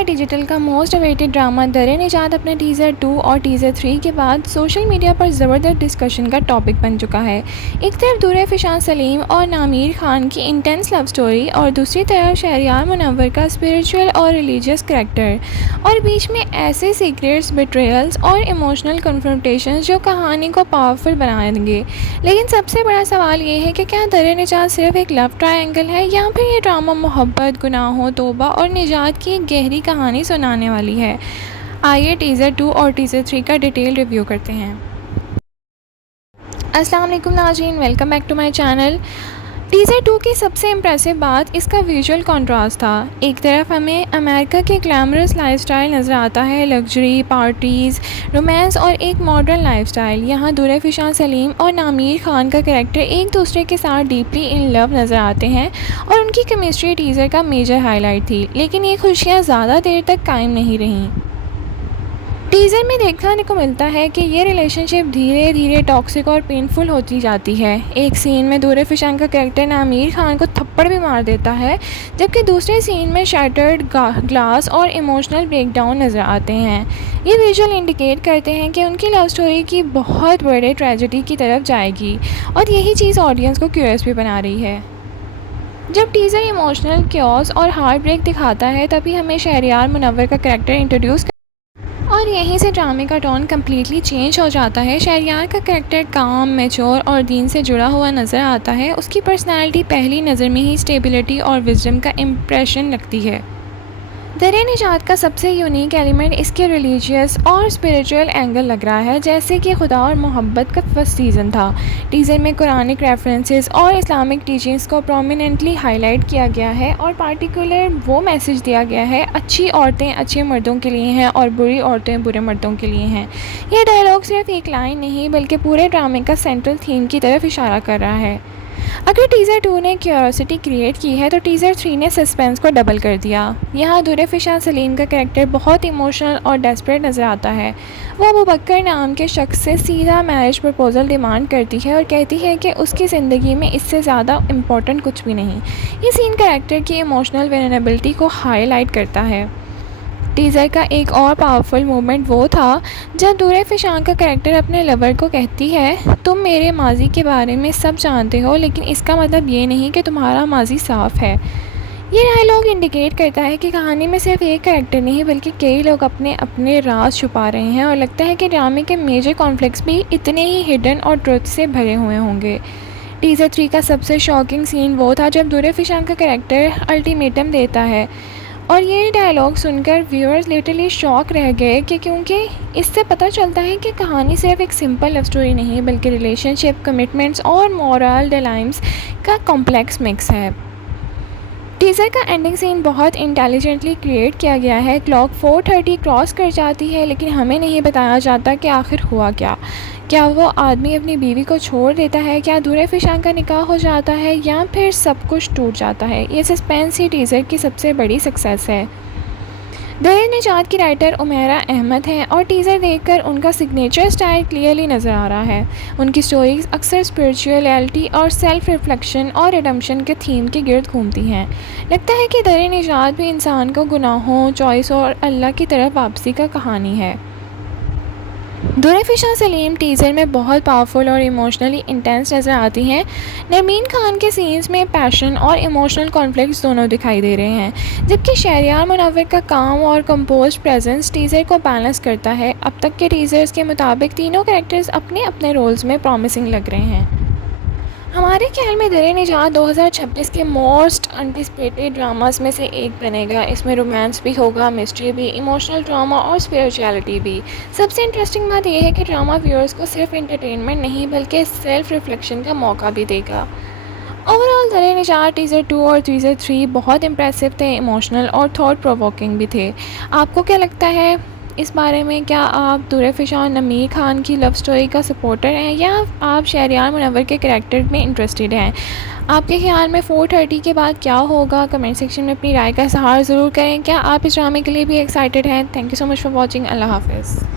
है डिजिटल का most awaited drama दर-ए-निजात अपने टीज़र 2 और टीज़र 3 के बाद सोशल मीडिया पर ज़बरदस्त डिस्कशन का टॉपिक बन चुका है। एक तरफ दूर फिशान सलीम और नामीर खान की इंटेंस लव स्टोरी और दूसरी तरफ शहरयार मुनव्वर का स्पिरिचुअल और रिलीजियस करैक्टर, और बीच में ऐसे सीक्रेट्स, बिट्रेयल्स और इमोशनल कन्फ्रंटेशंस जो कहानी को पावरफुल बना देंगे। लेकिन सबसे बड़ा सवाल ये है कि क्या दर-ए-निजात सिर्फ एक लव ट्रायंगल है या फिर ये ड्रामा मोहब्बत, गुनाहों, तौबा और निजात की एक गहरी कहानी सुनाने वाली है। आइए टीज़र 2 और टीज़र 3 का डिटेल रिव्यू करते हैं। अस्सलाम वालेकुम नाज़रीन, welcome back to my channel. Teaser 2 की सबसे इम्प्रेसिव बात इसका विजुअल कॉन्ट्रास्ट था। एक तरफ हमें अमेरिका के ग्लैमरस लाइफस्टाइल नज़र आता है, लग्जरी, पार्टीज़, रोमांस और एक मॉडर्न लाइफस्टाइल। यहाँ दूर फिशान सलीम और नामीर खान का कैरेक्टर एक दूसरे के साथ डीपली इन लव नज़र आते हैं और उनकी केमिस्ट्री टीज़र का मेजर हाईलाइट थी। लेकिन ये खुशियाँ ज़्यादा देर तक कायम नहीं रहीं। टीज़र में देखने को मिलता है कि ये रिलेशनशिप धीरे धीरे टॉक्सिक और पेनफुल होती जाती है। एक सीन में दूर फिशान का कैरेक्टर नामीर खान को थप्पड़ भी मार देता है, जबकि दूसरे सीन में शैटर्ड ग्लास और इमोशनल ब्रेकडाउन नज़र आते हैं। ये विजुअल इंडिकेट करते हैं कि उनकी लव स्टोरी की बहुत बड़े ट्रेजेडी की तरफ जाएगी, और यही चीज़ ऑडियंस को क्यूरियस भी बना रही है। जब टीज़र इमोशनल क्योस और हार्ट ब्रेक दिखाता है, तभी हमें शहरयार मुनव्वर का कैरेक्टर इंट्रोड्यूस और यहीं से ड्रामे का टोन कम्प्लीटली चेंज हो जाता है। शहरयार का कैरेक्टर काम, मैच्योर और दीन से जुड़ा हुआ नज़र आता है। उसकी पर्सनैलिटी पहली नज़र में ही स्टेबिलिटी और विजडम का इम्प्रेशन लगती है। दर-ए-निजात का सबसे यूनिक एलिमेंट इसके रिलीजियस और स्पिरिचुअल एंगल लग रहा है, जैसे कि खुदा और मोहब्बत का फर्स्ट सीज़न था। टीज़र में कुरानिक रेफरेंसेस और इस्लामिक टीचिंग्स को प्रोमिनेंटली हाईलाइट किया गया है, और पार्टिकुलर वो मैसेज दिया गया है, अच्छी औरतें अच्छे मर्दों के लिए हैं और बुरी औरतें बुरे मर्दों के लिए हैं। ये डायलॉग सिर्फ एक लाइन नहीं बल्कि पूरे ड्रामे का सेंट्रल थीम की तरफ इशारा कर रहा है। अगर टीज़र 2 ने क्यूरियोसिटी क्रिएट की है, तो टीज़र 3 ने सस्पेंस को डबल कर दिया। यहाँ दूर फिशान सलीम का कैरेक्टर बहुत इमोशनल और डेस्परेट नज़र आता है। वो अबू बकर नाम के शख्स से सीधा मैरिज प्रपोज़ल डिमांड करती है और कहती है कि उसकी ज़िंदगी में इससे ज़्यादा इम्पोर्टेंट कुछ भी नहीं। ये सीन कैरेक्टर की इमोशनल वेलनरेबिलिटी को हाईलाइट करता है। टीज़र का एक और पावरफुल मोमेंट वो था जब दूर फिशान का कैरेक्टर अपने लवर को कहती है, तुम मेरे माजी के बारे में सब जानते हो, लेकिन इसका मतलब ये नहीं कि तुम्हारा माजी साफ़ है। ये डायलॉग इंडिकेट करता है कि कहानी में सिर्फ एक कैरेक्टर नहीं बल्कि कई लोग अपने अपने राज छुपा रहे हैं, और लगता है कि ड्रामे के मेजर कॉन्फ्लिक्ट्स भी इतने ही हिडन और ट्रुथ से भरे हुए होंगे। टीज़र 3 का सबसे शॉकिंग सीन वो था जब दूर फिशान का कैरेक्टर अल्टीमेटम देता है, और ये डायलॉग सुनकर व्यूअर्स लिटरली शॉक रह गए क्योंकि इससे पता चलता है कि कहानी सिर्फ एक सिंपल लव स्टोरी नहीं बल्कि रिलेशनशिप, कमिटमेंट्स और मॉरल डिलेम्स का कॉम्प्लेक्स मिक्स है। टीज़र का एंडिंग सीन बहुत इंटेलिजेंटली क्रिएट किया गया है। क्लॉक 4:30 क्रॉस कर जाती है, लेकिन हमें नहीं बताया जाता कि आखिर हुआ क्या। क्या वो आदमी अपनी बीवी को छोड़ देता है, क्या दूर फिशान का निकाह हो जाता है, या फिर सब कुछ टूट जाता है। ये सस्पेंस ही टीज़र की सबसे बड़ी सक्सेस है। दर-ए-निजात की राइटर उमैरा अहमद हैं, और टीज़र देखकर उनका सिग्नेचर स्टाइल क्लियरली नज़र आ रहा है। उनकी स्टोरीज अक्सर स्पिरिचुअलिटी और सेल्फ रिफ्लेक्शन और रिडेम्पशन के थीम के गिर्द घूमती हैं। लगता है कि दर-ए-निजात भी इंसान को गुनाहों, चॉइस और अल्लाह की तरफ वापसी का कहानी है। दूर फिशान सलीम टीज़र में बहुत पावरफुल और इमोशनली इंटेंस नज़र आती हैं। नरमीन खान के सीन्स में पैशन और इमोशनल कॉन्फ्लिक्ट्स दोनों दिखाई दे रहे हैं, जबकि शहरयार मुनव्वर का काम और कंपोज प्रेजेंस टीज़र को बैलेंस करता है। अब तक के टीज़र्स के मुताबिक तीनों कैरेक्टर्स अपने अपने रोल्स में प्रॉमिसिंग लग रहे हैं। हमारे ख्याल में दर-ए-निजात 2026 के मोस्ट एंटिसिपेटेड ड्रामास में से एक बनेगा। इसमें रोमांस भी होगा, मिस्ट्री भी, इमोशनल ड्रामा और स्पिरिचुअलिटी भी। सबसे इंटरेस्टिंग बात यह है कि ड्रामा व्यूअर्स को सिर्फ एंटरटेनमेंट नहीं बल्कि सेल्फ रिफ्लेक्शन का मौका भी देगा। ओवरऑल दर-ए-निजात टीज़र 2 और टीज़र 3 बहुत इंप्रेसिव थे, इमोशनल और थॉट प्रोवोकिंग भी थे। आपको क्या लगता है इस बारे में? क्या आप दूर फिशान नामीर खान की लव स्टोरी का सपोर्टर हैं, या आप शहरयार मुनव्वर के कैरेक्टर में इंटरेस्टेड हैं? आपके ख्याल में 4:30 के बाद क्या होगा? कमेंट सेक्शन में अपनी राय का इज़हार ज़रूर करें। क्या आप इस ड्रामे के लिए भी एक्साइटेड हैं? Thank you so much for watching. अल्लाह हाफ़िज़।